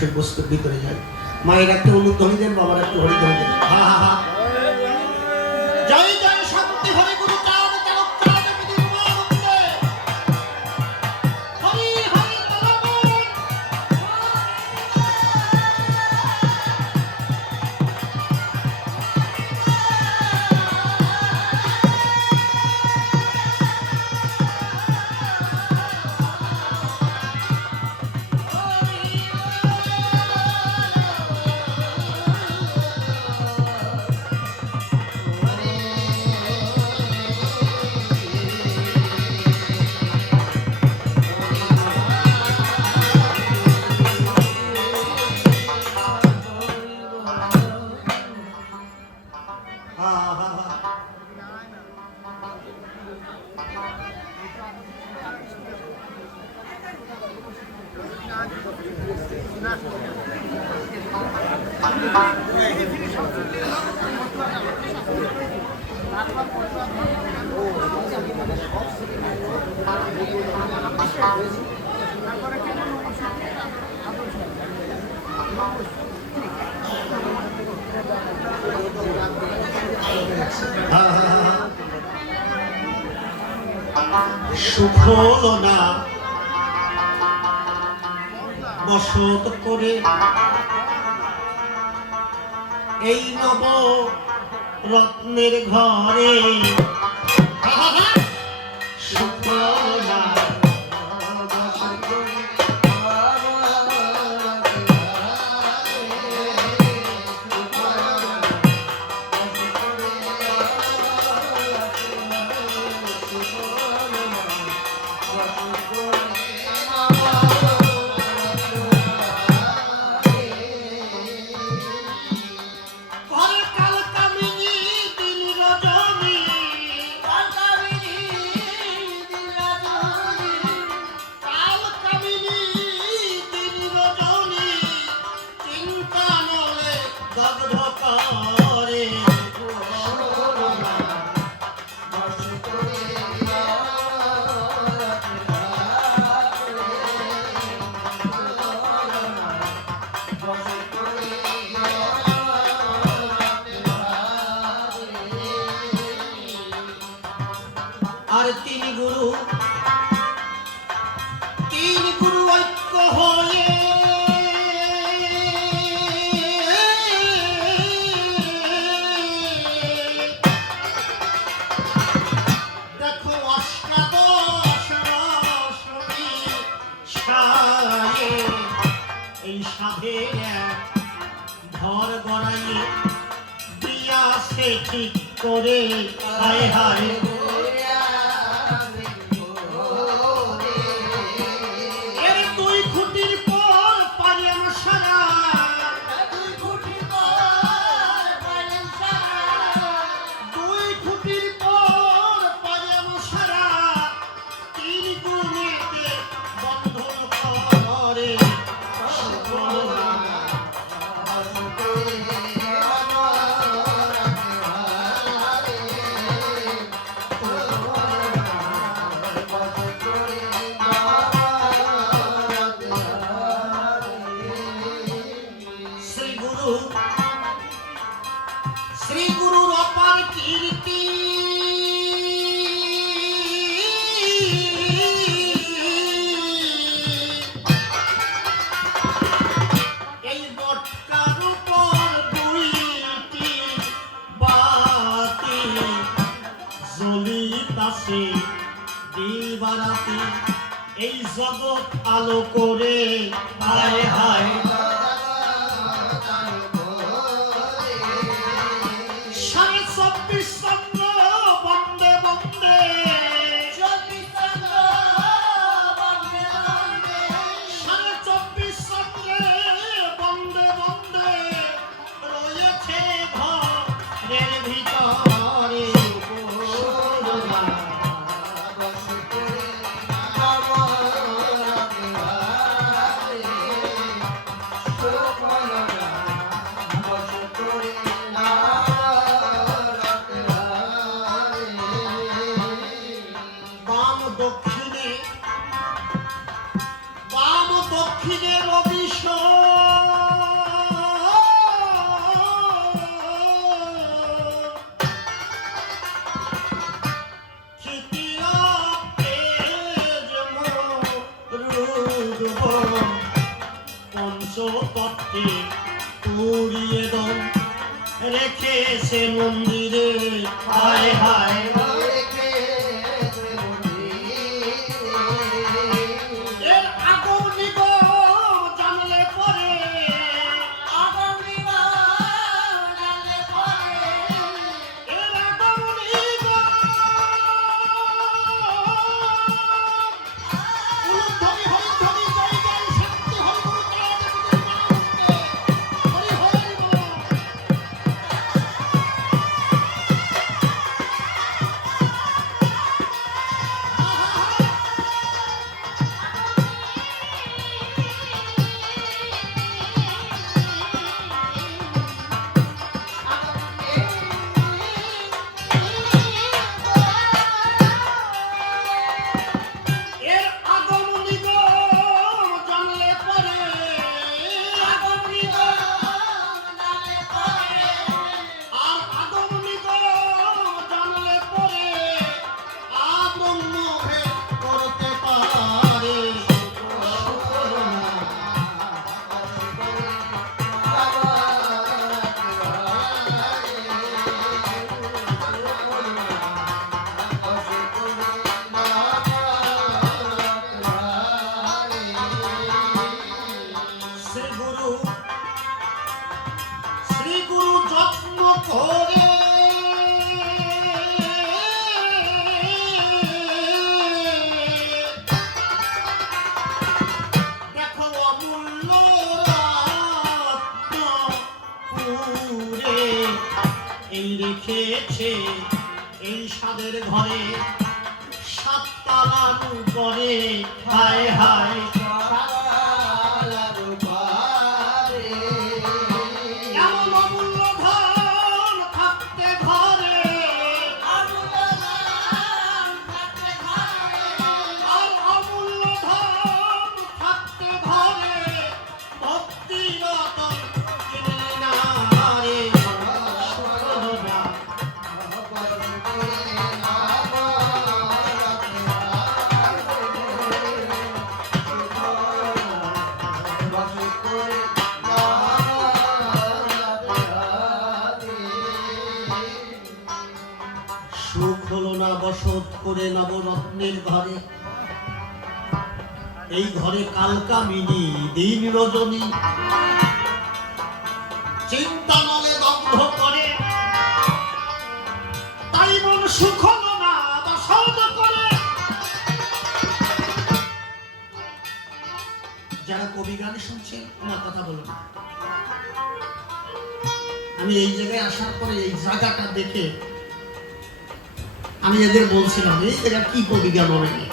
বিষয়বস্তুর ভিতরে যায়। মায়ের একটা অনুধ্বনি দেন বাবার একটু হরিধ্বনি দেন হা হা হা। সুফল না। বসত করে। এই নব রত্নের ঘরে। সুপার ঘরে কালকামিনী দিন রজনী। চিন্তা নলে দগ্ধ করে। তাই মন সুখ যারা কবি গান শুনছেন, ওনার কথা বলুন। আমি এই জায়গায় আসার পরে এই জায়গাটা দেখে আমি এদের বলছিলাম, এই জায়গা কি কবি গান হবে?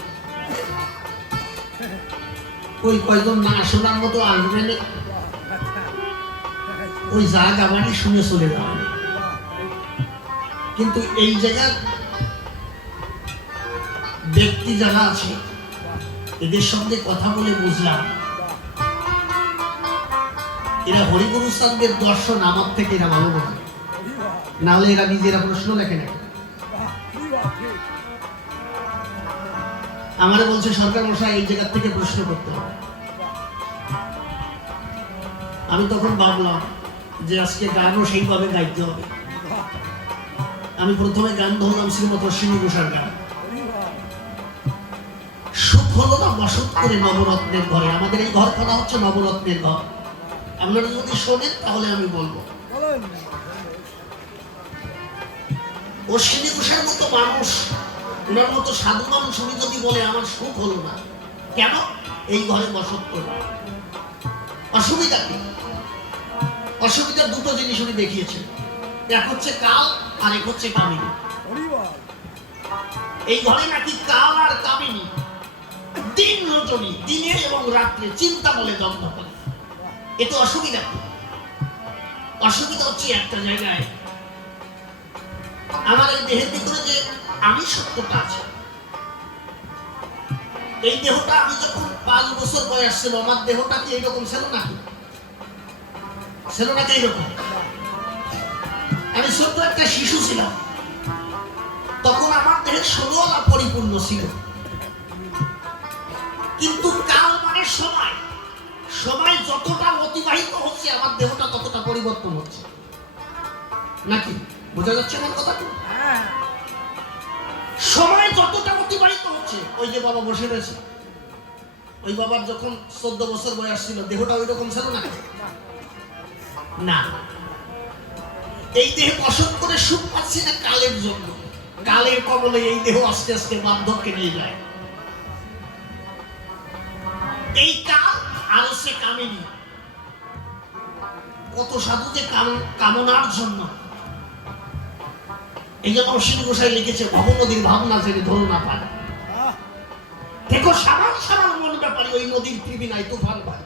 ওই কয়জন না শোনার মতো আসবে না? ওই যা বাড়ি শুনে চলে যাবে। কিন্তু এই জায়গার ব্যক্তি যারা আছে, এদের সঙ্গে কথা বলে বুঝলাম, এরা হরিগুরু দর্শন আমার থেকে এরা ভালো বোঝে। নাহলে এরা নিজেরা প্রশ্ন লেখে না। আমারে বলছে সরকার মশাই এই জায়গা থেকে প্রশ্ন করতে হবে। আমি তখন ভাবলাম যে আজকে গানও সেইভাবে গাইতে হবে। আমি প্রথমে গান ধরলাম শ্রীমত অশ্বিনী ঘোষার গান। সুখ হলো না বসত করে নবরত্নের ঘরে। আমাদের এই ঘর করা হচ্ছে নবরত্নের ঘর। আপনারা যদি শোনেন তাহলে আমি বলব। অশ্বিনী ঘোষের মতো মানুষ ওনার মতো সাধু মানুষ উনি যদি বলে, আমার সুখ হলো না কেন এই ঘরে বসত করে অসুবিধা কি? অসুবিধা দুটো জিনিস উনি দেখিয়েছেন। এক হচ্ছে কাল, আর এক হচ্ছে কামিনী। এই ঘরে নাকি কাল আর কামিনী। দিন রজনী, দিনে এবং রাত্রে চিন্তা বলে দগ্ধ করে। এতে অসুবিধা। কি অসুবিধা হচ্ছে একটা জায়গায়। আমার এই দেহের ভিতরে যে আমি সত্যটা আছে এই দেহটা আমি যখন পাঁচ বছর বয়স ছিল, আমার দেহটা কি এইরকম ছিল নাকি? ছিল নাকি এইরকম? আমি ছোট্ট একটা শিশু ছিলাম। তখন আমার দেহের ষোলোলা পরিপূর্ণ ছিল। কিন্তু কাল মানে সময়। সময় যতটা অতিবাহিত হচ্ছে, আমার দেহটা ততটা পরিবর্তন হচ্ছে। নাকি? বোঝা যাচ্ছে আমার কথাটা? সময় যতটা অতিবাহিত হচ্ছে, ওই যে বাবা বসে রয়েছে। ওই বাবার যখন চোদ্দ বছর বয়স ছিল, দেহটা ওই রকম ছিল না? না। এই দেহে বসত করে সুখ পাচ্ছি না কালের জন্য? কালের কবলে এই দেহ আস্তে আস্তে নিয়ে যায়। এই কাল আর হচ্ছে কামিনী। কত সাধু যে কামনার জন্য। এই জন্য অশ্বিনী গোসাই লিখেছে ভবনদীর ভাবনা জেনে ধরো না পারে দেখো, সারান সারান মন ব্যাপারে, ওই নদীর ত্রিবিনায় তুফান পায়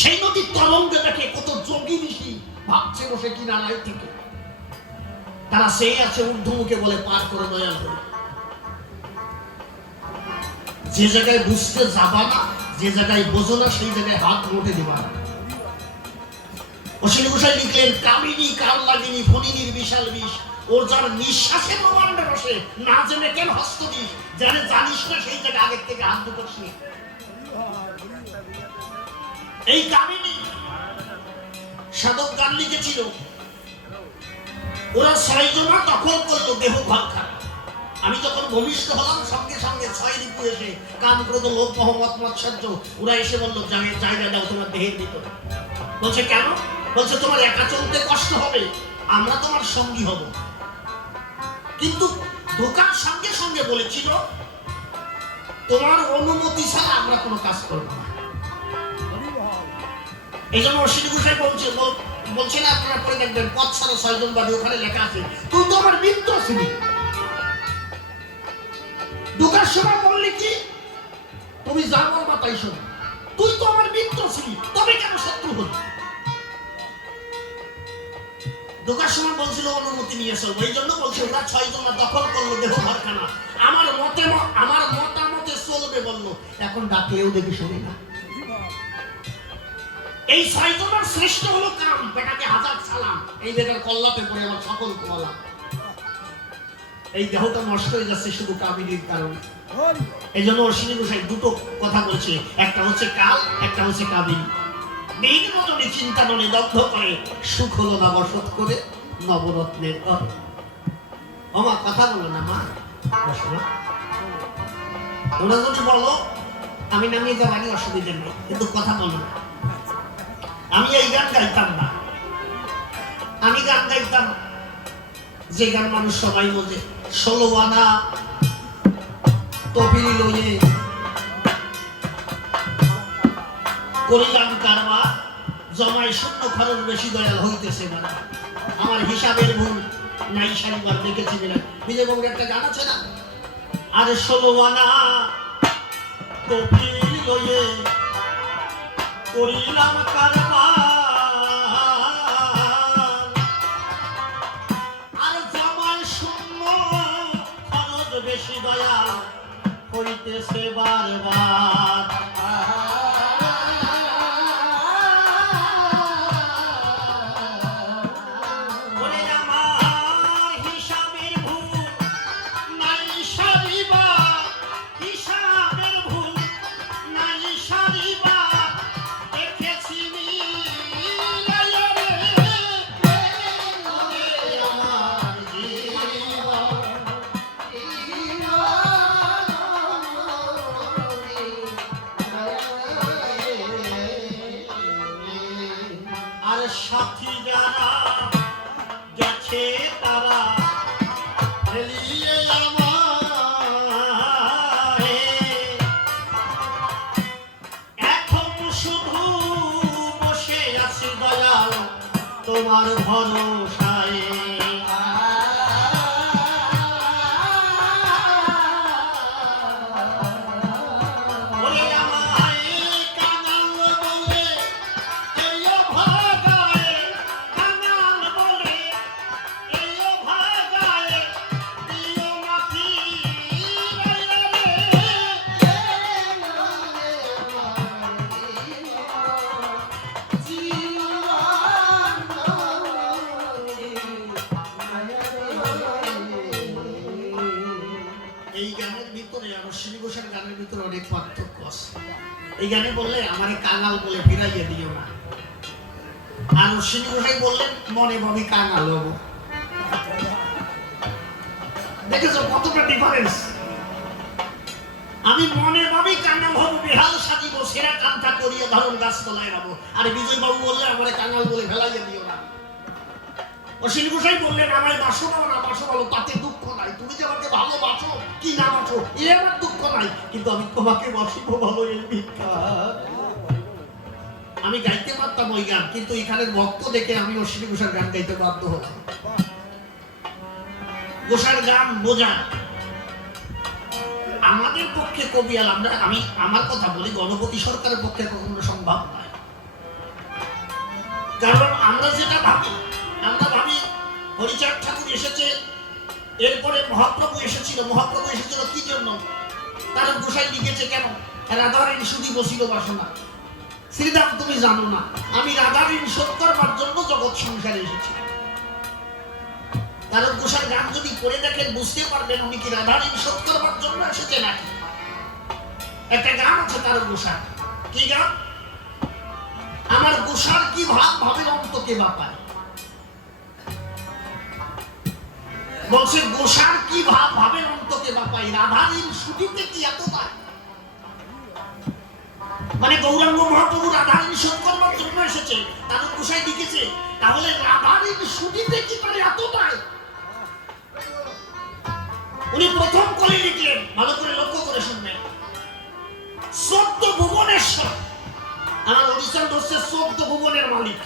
সেই নদীর তরঙ্গে দেখে কত যোগী ঋষি ভাবছে বসে কিনারায় থেকে। তারা সেই আছে ঊর্ধ্বমুখে বলে, পার করে দয়াল করে যে জায়গায় বুঝতে যাবা না, যে জায়গায় বোঝো না, সেই জায়গায় হাত মোটে দিবা না। অশ্বিনী গোসাই লিখলেন, কামিনী কাল লাগিনী ফণিনীর বিশাল বিষ। ওর যার নিঃশ্বাসে বসে না জেনে কেন হস্ত দিস জানে জানিস না সেই জায়গায় আগের থেকে হাত এই কামিনী সাধক গান লিখেছিল। ওরা জনা দেহ আমি যখন ভূমিষ্ঠ হলাম, সঙ্গে সঙ্গে ছয় ঋতু এসে কাম ক্রোধ লোভ, মহম্মদ, মৎসর্য, ওরা এসে বলল জায়গা জায়গা দাও তোমার দেহের ভিতরে। বলছে, কেন? বলছে, তোমার একা চলতে কষ্ট হবে, আমরা তোমার সঙ্গী হব। কিন্তু দোকান সঙ্গে সঙ্গে বলেছিল, তোমার অনুমতি ছাড়া আমরা কোনো কাজ করব না। এই জন্য অশ্বিনী ঘোষাই বলছে বলছে না আপনারা পরে দেখবেন, পথ ছাড়া ছয়জন বাদী ওখানে লেখা আছে তুই তো আমার মিত্র ছিলি। ঢোকার সময় বললি কি, তুমি যা বলবা তাই শোনো। তুই তো আমার মিত্র ছিলি, তবে কেন শত্রু হলি? ঢোকার সময় বলছিল অনুমতি নিয়ে এসো। এই জন্য বলছে ওরা ছয় জনা দখল করল দেহ ঘরখানা আমার মতে আমার মতামতে চলবে বলল। এখন ডাকলেও দেখি শুনি না। এই ছয় জনের শ্রেষ্ঠ হলো কাম বেটাকে হাজার সালাম। এই বেটার কল্লাতে পড়ে আমার সকল কলা এই দেহটা নষ্ট হয়ে যাচ্ছে শুধু কামিনীর কারণে। এই জন্য অশ্বিনী গোসাই দুটো কথা বলছে। একটা হচ্ছে কাল একটা হচ্ছে কাবিনী মেঘ মতনে চিন্তা মনে দগ্ধ করে, সুখ হলো না বসত করে, নবরত্নের ঘর। ওমা কথা বলো না, মা। তোমরা যদি বলো, আমি নামিয়ে যাওয়ানি অসুবিধা নেই, কিন্তু কথা বলো না। আমি এই গান গাইতাম না। আমি গান গাইতাম, যে গান মানুষ সবাই বোঝে, ষোলো আনা তপিলি লইয়ে করিলাম কারবার, জমায় শূন্য খরচ বেশি দয়াল হইতেছে না আমার হিসাবের ভুল নাই সারিবার দেখেছি বলে বিজয় বাবুর একটা গান আছে না? আরে ষোলো আনা করিলাম কারবার। বারবার। গানে বললে, আমারে কাঙাল বলে ফিরাইয়ে দিও না। আর অশ্বিনী গোসাই বললেন মনে ভাবি কাঙাল হব। দেখেছ কতটা ডিফারেন্স আমি মনে ভাবি কাঙাল হব, বেহাল সাজিব, সেরা কান্তা করিয়ে ধরুন গাছ তলায় রাবো। আর বিজয় বাবু বললে, আমারে কাঙাল বলে ফেলাইয়ে দিও না। অশ্বিনী গোসাই বললেন আমায় বাসো না বাসো বলো তাতে দুঃখ নাই। তুমি যে আমাকে ভালোবাসো, কি না বাসো, এ আমার কিন্তু আমি তোমাকে আমি গাইতে পারতাম ওই গান, কিন্তু ভক্ত দেখে আমি অশ্বিনী ঘোষার গান গাইতে বাধ্য হলাম। ঘোষার গান বোঝা। আমাদের পক্ষে কবিয়াল আমরা, আমি আমার কথা বলি, গণপতি সরকারের পক্ষে কখনো সম্ভব নয়। কারণ আমরা যেটা ভাবি, আমরা ভাবি হরিচাঁদ ঠাকুর এসেছে, এরপরে মহাপ্রভু এসেছিল মহাপ্রভু এসেছিল কি জন্য? তারা গোসাই লিখেছে কেন? রাধারানী শুধু বসিল বাসনা। শ্রীদাম, তুমি জানো না, আমি রাধারানী শোধ করবার জন্য জগৎ সংসারে এসেছি। তারক গোসাই গান যদি করে দেখেন, বুঝতে পারবেন উনি কি রাধারানী শোধ করবার জন্য এসেছে নাকি? একটা গান আছে তারক গোসাই। কি গান? আমার গোসার কি ভাব ভাবে অন্তকে বাপায়? বলছে, গোসার কি ভাব ভাবে অন্তকে বাপাই? রাধারীর ছুটিতে কি এত পায় মানে গৌরাঙ্গ মহাপ্রভু রাধারীর করবার জন্য এসেছে তার গোসাই লিখেছে, তাহলে রাধারীর ছুটিতে কি পারে এত পায় উনি প্রথম কলে লিখলেন, ভালো করে লক্ষ্য করে শুনবেন। সত্য ভুবনেশ্বর আমার অডিশন হচ্ছে চোদ্দ ভুবনের মালিক।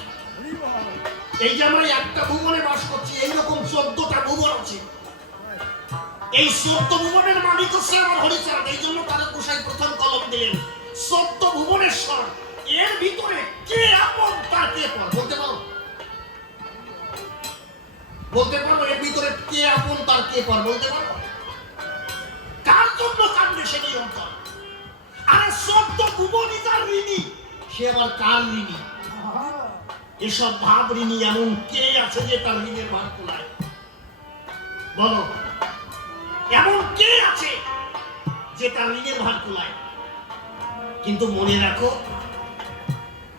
এই যে আমরা একটা ভুবনে বাস করছি, এইরকম চোদ্দটা ভুবন আছে। এই চোদ্দ ভুবনের মালিক হচ্ছে আমার হরিচাঁদ, এই জন্য তারা গোসাই প্রথম কলম দিলেন। চোদ্দ ভুবনেশ্বর এর ভিতরে কে আপন, তার কে পর বলতে পারো? বলতে পারো, এর ভিতরে কে আপন, তার কে পর বলতে পারো? কার জন্য কান্দে সেটি অন্তর? আরে চোদ্দ ভুবনই তার ঋণী, সে আবার কার ঋণী? এসব ভাব ঋণী এমন কে আছে যে তার ঋণের ভার তোলায়? বলো। এমন কে আছে যে তার ঋণের ভার তোলায়? কিন্তু মনে রাখো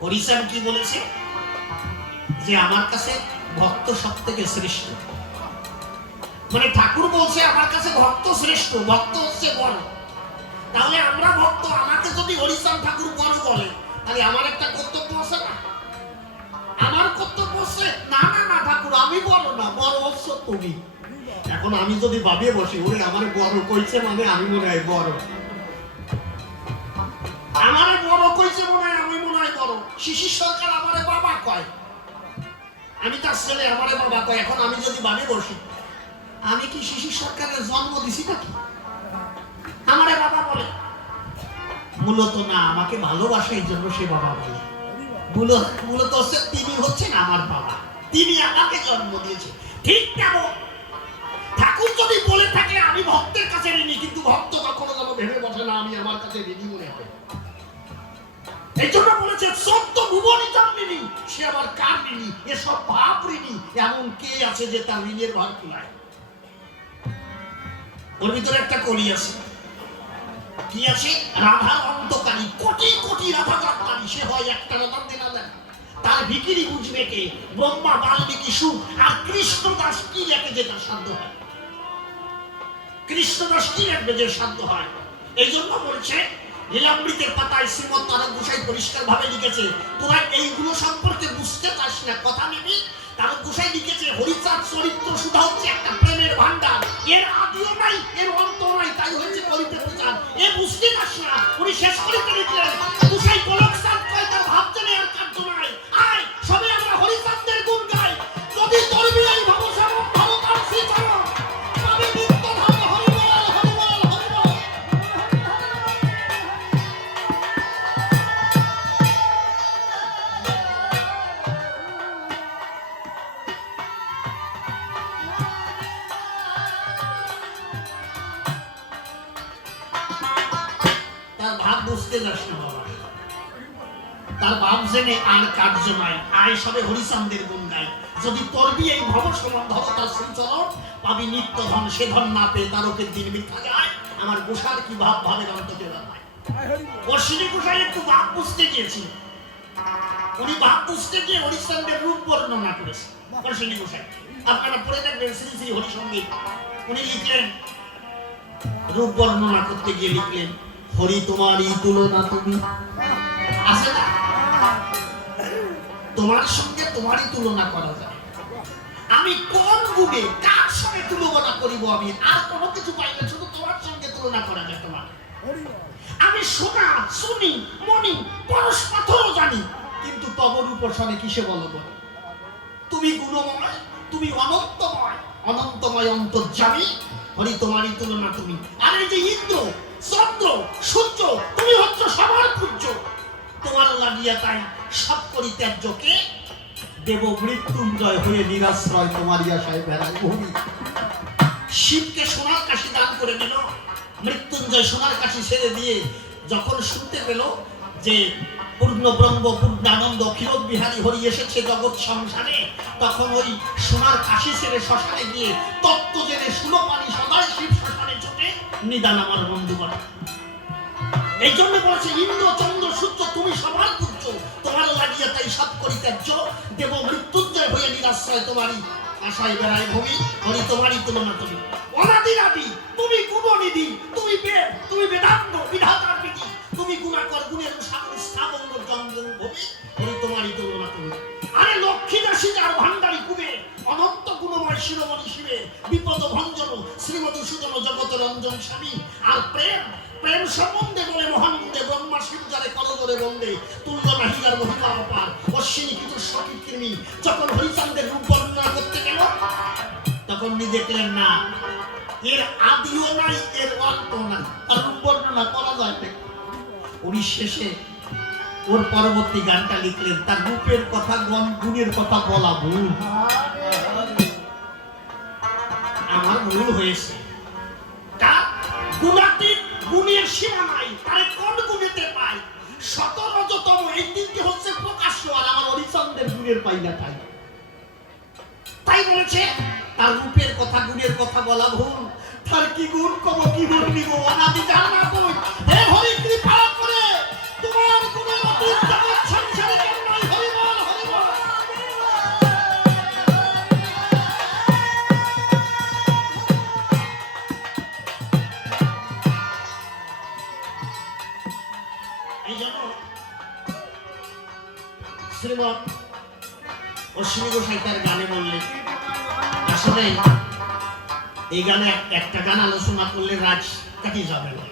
হরিসান কি বলেছে? যে আমার কাছে ভক্ত সব থেকে শ্রেষ্ঠ। মানে ঠাকুর বলছে, আমার কাছে ভক্ত শ্রেষ্ঠ, ভক্ত হচ্ছে বড়। তাহলে আমরা ভক্ত, আমাকে যদি হরিচাঁদ ঠাকুর বড় বলে, তাহলে আমার একটা কর্তব্য আছে না? না না না, ঠাকুর, আমি বড় না বড় হচ্ছে তুমি। এখন আমি যদি ভাবিয়ে বসি, ওরে, আমার বড় কইছে মানে আমি মনে হয় বড়। আমারে বড় কইছে মনে হয় আমি মনে হয় বড়। শিশির সরকার বাবা কয়। আমি তার ছেলে, আমারে বাবা কয়। এখন আমি যদি ভাবি বসি, আমি কি শিশির সরকারের জন্ম দিছি নাকি? আমারে বাবা বলে। মূলত না, আমাকে ভালোবাসে এই জন্য সে বাবা বলে। মূলত তিনি হচ্ছেন আমার বাবা। তিনি আমাকে জন্ম দিয়েছে। ঠিক তেমন। ঠাকুর যদি বলে থাকে, আমি ভক্তের কাছে ঋণী, কিন্তু ভক্ত কখনো ভেবে বসে না, আমি আমার কাছে ঋণী মনে হয় এই জন্য বলেছে, সত্য ভুবনই ঋণী, সে আবার কার ঋণী? এসব ভাব ঋণী, এমন কে আছে যে তার ঋণের ভার কুলায়? ওর ভিতরে একটা কলি আছে। কি হয় এই জন্য বলছে পরিষ্কার ভাবে লিখেছে, তোরা এইগুলো সম্পর্কে বুঝতে চাস না, কথা নিবি তারা গোসাই লিখেছে, হরিচাঁদ চরিত্র সুধা হচ্ছে একটা প্রেমের ভান্ডার এর আদিও নাই, এর অন্ত নাই, তাই হচ্ছে করিতে প্রচার। এ বুঝতে পারছে না উনি শেষ করিতে সে ধন না পেয়ে তারকের দিন মিথ্যা যায়। আমার গোসার কি ভাব ভাবের অন্তকে বানায় অশ্বিনী গোসাই একটু বাপ বুঝতে গিয়েছিল। উনি বাপ বুঝতে গিয়ে হরিশ্চন্দ্রের রূপ বর্ণনা করেছে, অশ্বিনী গোসাই। আপনারা পড়ে দেখবেন শ্রী শ্রী হরিসঙ্গীত উনি লিখলেন, রূপ বর্ণনা করতে গিয়ে লিখলেন, হরি তোমারই তুলনা তুমি। আছে না? তোমার সঙ্গে তোমারই তুলনা করা যায়। আমি কোন গুণে কার সঙ্গে তুলনা করিব আমি? আর কোনো কিছু পাই না শুধু তোমার সঙ্গে তুলনা করা যায় তোমার। আমি সোনা শুনি মনি পরশ পাথরও জানি, কিন্তু তবর উপাসনে কিসে বলো বলো? তুমি গুণময়, তুমি অনন্তময় অনন্তময় অন্তর্যামী, হরি, তোমারই তুলনা তুমি। আর এই যে ইন্দ্র, চন্দ্র, সূর্য, তুমি হচ্ছ সবার পূজ্য। তোমার লাগিয়া তাই সব করি ত্যায্যকে দেব মৃত্যুঞ্জয় হয়ে নিরাশ্রয় তোমারই আশায় বেড়ায় ভূমি শিবকে সোনার কাশি দান করে দিল মৃত্যুঞ্জয় সোনার কাশি ছেড়ে দিয়ে যখন শুনতে পেল যে পূর্ণ ব্রহ্ম পূর্ণানন্দ, ক্ষীরোদ বিহারী হরি এসেছে জগৎ সংসারে, তখন ওই সোনার কাশি ছেড়ে শ্মশানে গিয়ে তত্ত্ব জেনে সুলপানি সদাই শিব শ্মশানে চোখে নিদান আমার বন্ধু বলে এই জন্য বলেছে ইন্দ্র চন্দ্র সূর্য, তুমি সবার তোমার লাগিয়া তাই সব করি ত্যায্য, দেব মৃত্যুঞ্জয় হয়ে নিরাশ্রয় তোমারই। আশায় বেড়ায় ভূমি হরি তোমারই তুলনা তুমি। আদি তুমি তুমি তুমি বেদান্ত, বিধাতার বিধি তুমি গুণাকর গুণের স্থাপন জঙ্গল ভূমি হরি তোমারই তুমি আরে লক্ষ্মী দাসী যার কুবে, অনন্ত গুণময় শিরোমণি শিবে, বিপদ ভঞ্জন শ্রীমতী সুজন জগত রঞ্জন স্বামী, আর প্রেম প্রেম সম্বন্ধে বলে ব্রহ্মা বন্দে তুল্য নাহিদার মহিমা অপার। অশ্বিনী যখন হরিচন্দ্রের রূপ বর্ণনা করতে গেল তখন দেখলেন না এর আদিও নাই এর অন্ত নাই আর রূপ বর্ণনা করা যায় উনি শেষে ওর পরবর্তী গানটা লিখলেন তার রূপের কথা গণ গুণের কথা বলা ভুল। আমার ভুল হয়েছে। সীমা নাই, তারে কোন গুণেতে পাই। শত এই দিনটি হচ্ছে প্রকাশ্য আর আমার হরিচন্দ্রের গুণের পাইলা তাই। তাই বলছে, তার রূপের কথা, গুণের কথা বলা ভুল। তার কি গুণ, কব কি গুণ নিব? অনাদি জানা কই হে হরি কৃপা! শ্রীমৎ অশ্বিনী গোসাই তার গানে বললেন আসলে এই গানে একটা গান আলোচনা করলে রাজ কাটি যাবে না।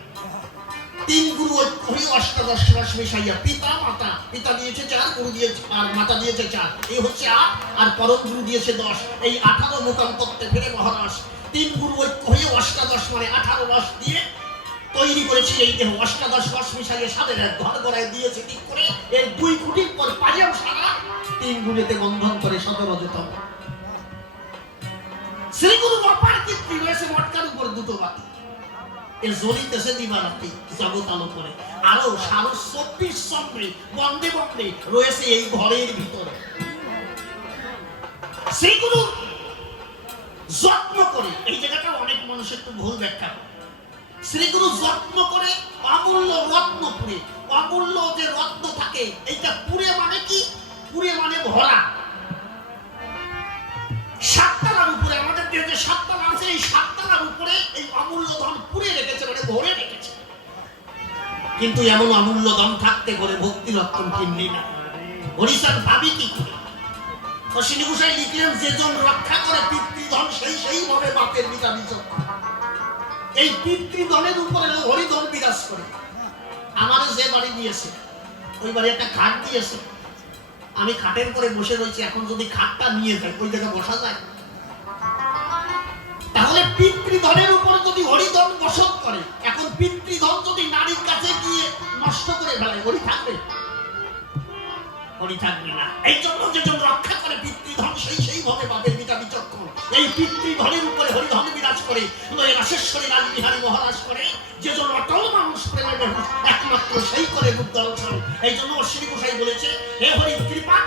তিন গুরু ঐক্য অষ্টাদশ রাস মিশাইয়া পিতা, মাতা, পিতা দিয়েছে চার, গুরু দিয়েছে আর মাতা দিয়েছে চার। এই হচ্ছে আট, আর পরম গুরু দিয়েছে দশ। এই আঠারো মোকাম তত্ত্বে ফেরে মহারাস। তিন গুরু ঐক্য হয়ে অষ্টাদশ মানে আঠারো রস দিয়ে তৈরি করেছে এই দেহ। অষ্টাদশ রস মিশাইয়ে সাদের এক ঘর গড়ায় দিয়েছে ঠিক করে। এর দুই কোটির পর পাজাম সারা। তিন গুণেতে বন্ধন করে সতেরো শ্রীগুরু কীর্তি রয়েছে মটকার উপর দুটো বাতি। এ দিবারাত্রি জগৎ আলো করে। আরও সারো চব্বিশ বন্দে রয়েছে এই ঘরের ভিতরে। শ্রীগুরু যত্ন করে, এই জায়গাটা অনেক মানুষের একটু ভুল ব্যাখ্যা করে শ্রীগুরু যত্ন করে অমূল্য রত্ন পুরে। অমূল্য যে রত্ন থাকে, এইটা পুরে মানে কি? পুরে মানে ভরা। সাততলার উপরে, আমাদের আছে, এই সাততলার উপরে এই অমূল্য ধন রেখেছে মানে ভরে রেখেছে। কিন্তু এমন অমূল্য ধন থাকতে করে ভক্তি রত্ন কিনলি না। ভাবি কি করে? অশ্বিনী লিখলেন, যেজন রক্ষা করে পিতৃধন, সেই সেই ভাবে বাপের পিতা বিচক এই পিতৃধনের উপরে হরিধন বিরাজ করে। আমার যে বাড়ি দিয়েছে, ওই বাড়ি একটা খাট দিয়েছে। আমি খাটের পরে বসে রয়েছি, এখন যদি খাটটা নিয়ে যায়, ওই জায়গায় বসা যায়? তাহলে পিতৃধনের উপরে যদি হরিধন বসত করে, এখন পিতৃধন যদি নারীর কাছে গিয়ে নষ্ট করে ফেলে, হরি থাকবে? হরি থাকবে না। এই জন্য যেজন রক্ষা করে পিতৃধন, সেই সেই ভাবে বাপের পিতা বিচক্ষণ। এই পিতৃধনের উপরে হরিধন বিরাজ করে রাশেশ্বরী বিহারী মহারাজ করে, যে জন অটল মানুষ প্রেমের একমাত্র সেই করে রূপ দর্শন। এই জন্য অশ্বিনী গোসাই বলেছে, হে হরি, কৃপা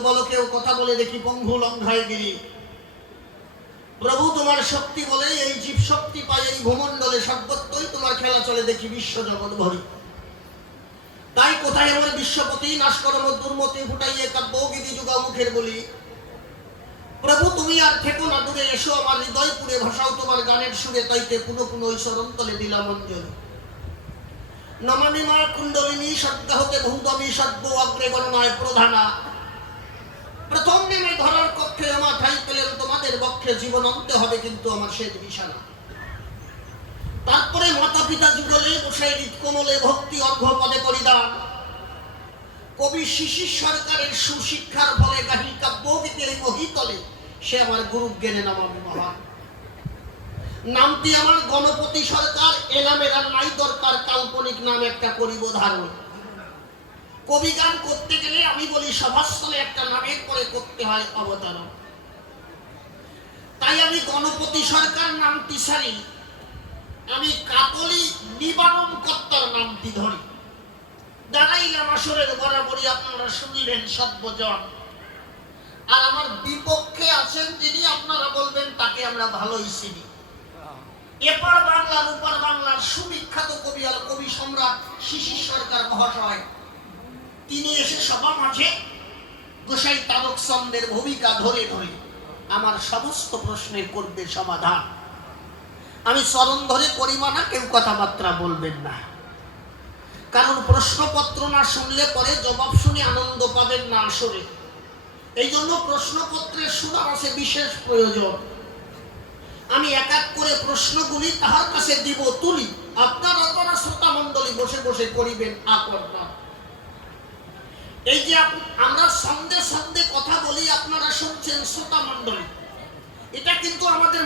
আবার বোবলকেও কথা বলে দেখি পঙ্গু লঙ্ঘায় গিরি। প্রভু, তোমার শক্তি বলে এই জীব শক্তি পায়, এই ভূমণ্ডলে সর্বত্রই তোমার খেলা চলে দেখি বিশ্ব জগৎ ভরি। তাই কোথায় আমার বিশ্বপতি নাশ করম দুর্মতি ফুটাইয়ে কাব্য গীতি যুগা মুখের বলি। প্রভু, তুমি আর থেকো না দূরে, এসো আমার হৃদয় পুরে ভাষাও তোমার গানের সুরে, তাইতে পুনঃ পুনঃ ঈশ্বর অন্তলে দিলাম অঞ্জলি। নমামি মা কুণ্ডলিনী সদ্গা হতে ভূতমি সদ্য অগ্রে গণনায় প্রধানা। প্রথম নেমে ধরার কক্ষে আমার ঠাই পেলেন, তোমাদের বক্ষে জীবন অন্তে হবে কিন্তু আমার শেষ বিছানা। তারপরে মাতা পিতা যুগলে বসে হৃদকমলে ভক্তি অর্ঘ পদে করিদান কবি শিশির সরকারের সুশিক্ষার ফলে গাহি কাব্যগীতের মহিতলে সে আমার গুরু জ্ঞানে নামামি মহান। নামটি আমার গণপতি সরকার, এলামের আর নাই দরকার, কাল্পনিক নাম একটা করিব ধারণ। কবি গান করতে গেলে আমি বলি, সভাস্থলে একটা নামের পরে করতে হয় অবতারণ। তাই আমি গণপতি সরকার নামটি সারি, আমি কাকলি নিবারণ কর্তার নামটি ধরি। বরাবরই আপনারা শুনিলেন আর আমার বিপক্ষে আছেন যিনি, আপনারা বলবেন তাকে আমরা ভালোই চিনি। এপার বাংলার উপর বাংলার সুবিখ্যাত কবি আর কবি সম্রাট শিশির সরকার মহাশয় তিনি এসে সবার মাঝে গোসাই তারক চন্দ্রের ভূমিকা ধরে ধরে আমার সমস্ত প্রশ্নের করবে সমাধান। আমি চরণ ধরে করিবা না কেউ কথাবার্তা বলবেন না। কারণ প্রশ্নপত্র না শুনলে পরে জবাব শুনে আনন্দ পাবেন না আসরে। এই জন্য প্রশ্নপত্রের শোনার আছে বিশেষ প্রয়োজন। আমি এক এক করে প্রশ্নগুলি তাহার কাছে দিব, তুলি। আপনারা যারা শ্রোতা মণ্ডলী বসে বসে করিবেন আকর্ষণ এই যে আমরা সন্ধে সন্ধে কথা বলি আপনারা শুনছেন শ্রোতা মণ্ডলী। এটা কিন্তু আমাদের